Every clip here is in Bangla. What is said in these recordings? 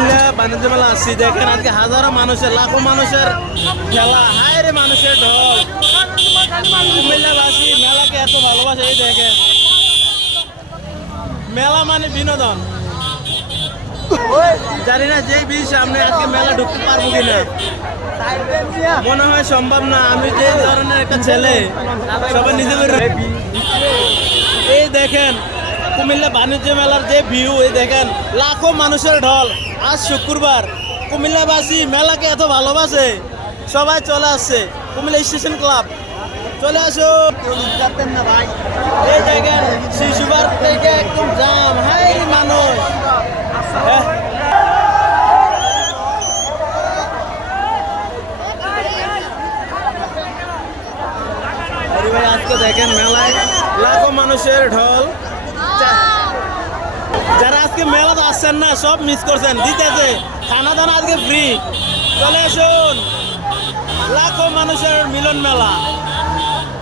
কুমিল্লা বাণিজ্য মেলা আসছি, দেখেন আজকে হাজারো মানুষের, লাখো মানুষের খেলা, হায় রে মানুষের ঢল। কুমিল্লাবাসী মেলাকে এত ভালোবাসে, এই দেখেন মেলা মানে বিনোদন। জানি না যে বীজ সামনে আজকে মেলা ঢুকতে পারবো কিনা, মনে হয় সম্ভব না। আমি যে ধরনের একটা ছেলে, সবাই নিজে করে। এই দেখেন কুমিল্লা বাণিজ্য মেলার যে ভিউ, এই দেখেন লাখো মানুষের ঢল। আজ শুক্রবার, কুমিল্লাবাসী মেলাকে এত ভালোবাসে, সবাই চলে আসছে কুমিল্লা স্টেশন ক্লাব। চলে আসো, না ভাই। এই দেখেন শিশুবার থেকে একদম জাম, হাই মানুষ। ভাই আজকে দেখেন মেলায় লাখো মানুষের ঢল। যারা আজকে মেলাতে আসছেন না, সব মিস করছেন। দিতেছে খানা দানা আজকে ফ্রি। চলে আসুন, লাখো মানুষের মিলন মেলা,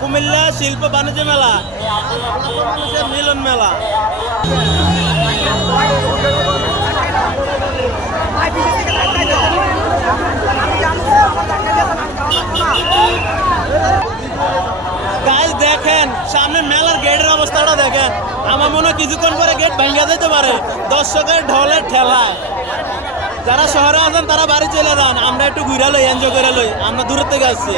কুমিল্লা শিল্প বাণিজ্য মেলা, লাখো মানুষের মিলন মেলা। গাইস দেখেন সামনে মেলার গেটের অবস্থাটা দেখেন। আমার মনে হয় কিছুক্ষণ পরে গেট ভেঙে যেতে পারে দর্শকের ঢলের ঠেলায়। যারা শহরে আছেন তারা বাড়ি চলে যান, আমরা একটু ঘুরে লই, এনজয় করে লই। আমরা দূরের থেকে আসছি।